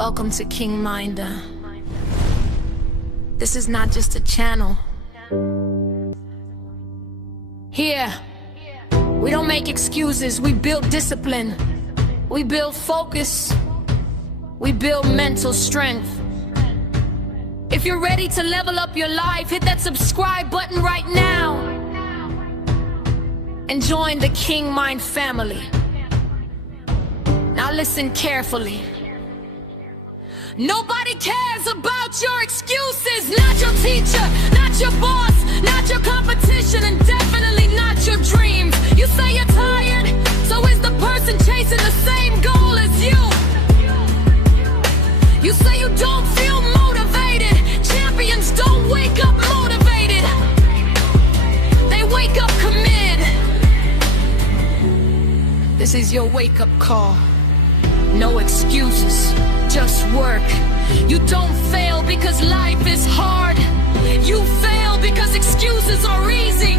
Welcome to King Minder. This is not just a channel. Here, we don't make excuses, we build discipline. We build focus. We build mental strength. If you're ready to level up your life, hit that subscribe button right now and join the King Mind family. Now listen carefully. Nobody cares about your excuses. Not your teacher, not your boss, not your competition, and definitely not your dreams. You say you're tired, so is the person chasing the same goal as you. You say you don't feel motivated. Champions don't wake up motivated. They wake up committed. This is your wake-up call. No excuses, just work. You don't fail because life is hard. You fail because excuses are easy.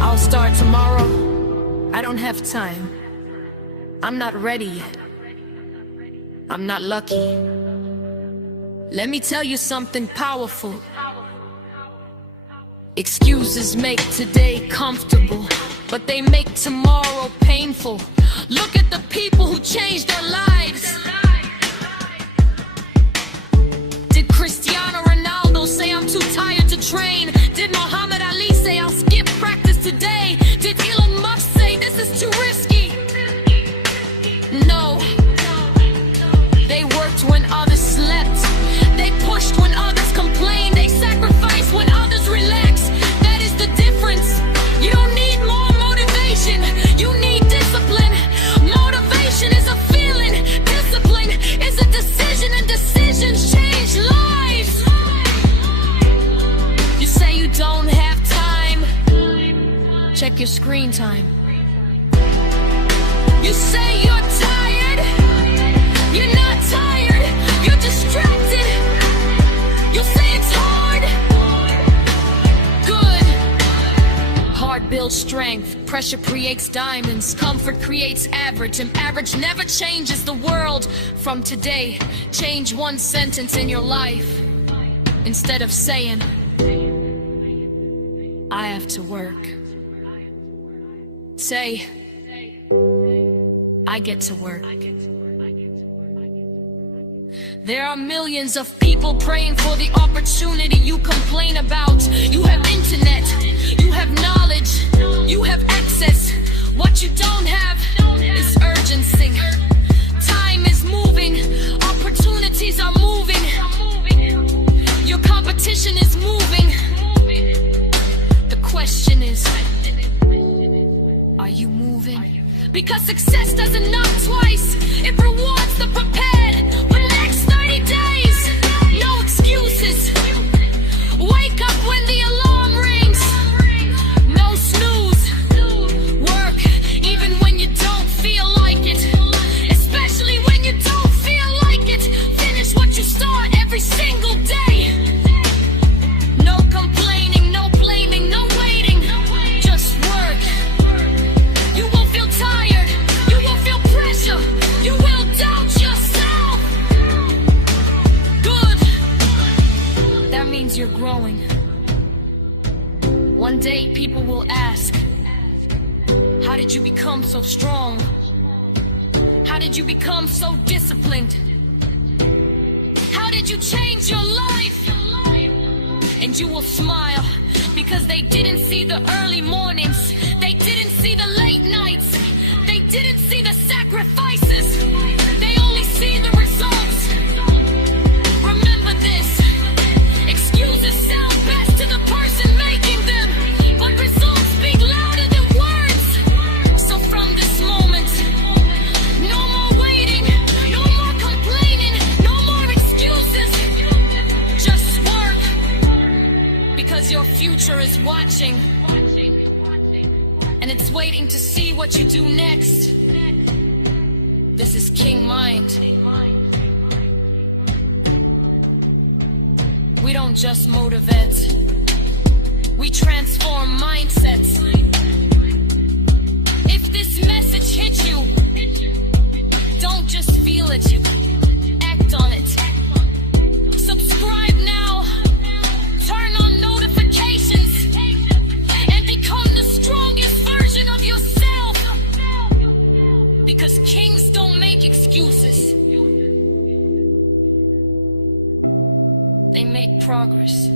I'll start tomorrow. I don't have time. I'm not ready yet. I'm not lucky. Let me tell you something powerful. Excuses make today comfortable, but they make tomorrow painful. Look at the people who changed their lives. Did Cristiano Ronaldo say I'm too tired to train? Did Muhammad Ali say I'll skip practice today? Did Elon Musk say this is too risky? No. They worked when others slept. They pushed when others complained. They sacrificed when others relaxed. That is the difference. You don't need more motivation. You need discipline. Motivation is a feeling. Discipline is a decision, and decisions change lives. You say you don't have time. Check your screen time. You say you're tired. You're not tired. You're distracted. You say it's hard. Good. Hard builds strength. Pressure creates diamonds. Comfort creates average, and average never changes the world. From today, change one sentence in your life. Instead of saying, I have to work, say, I get to work. There are millions of people praying for the opportunity you complain about. You have internet, you have knowledge, you have access. What you don't have is urgency. Time is moving, opportunities are moving. Your competition is moving. The question is, are you moving? Because success doesn't knock twice, it rewards the prepared. Relax 30 days, no excuses. Wake up when the alarm rings. No snooze. Work even when you don't feel like it. Especially when you don't feel like it. Finish what you start every single day. No complaining, no blaming, no waiting. Just work. You will feel tired. You will feel pressure. You will doubt yourself. Good. That means you're growing. One day people will ask, how did you become so strong? How did you become so disciplined? How did you change your life? And you will smile, because they didn't see the early mornings. They didn't see the late nights. They didn't see the sacrifices. They only see the results. Remember this. Excuses sound best to the person making them, but results speak louder than words. So from this moment, no more waiting, no more complaining, no more excuses. Just work, because your future is watching, and it's waiting to see what you do next. This is King Mind. We don't just motivate, we transform mindsets. If this message hit you, don't just feel it, you act on it. Subscribe now, turn on notifications, and become the strongest version of yourself. Because kings don't make excuses, they make progress.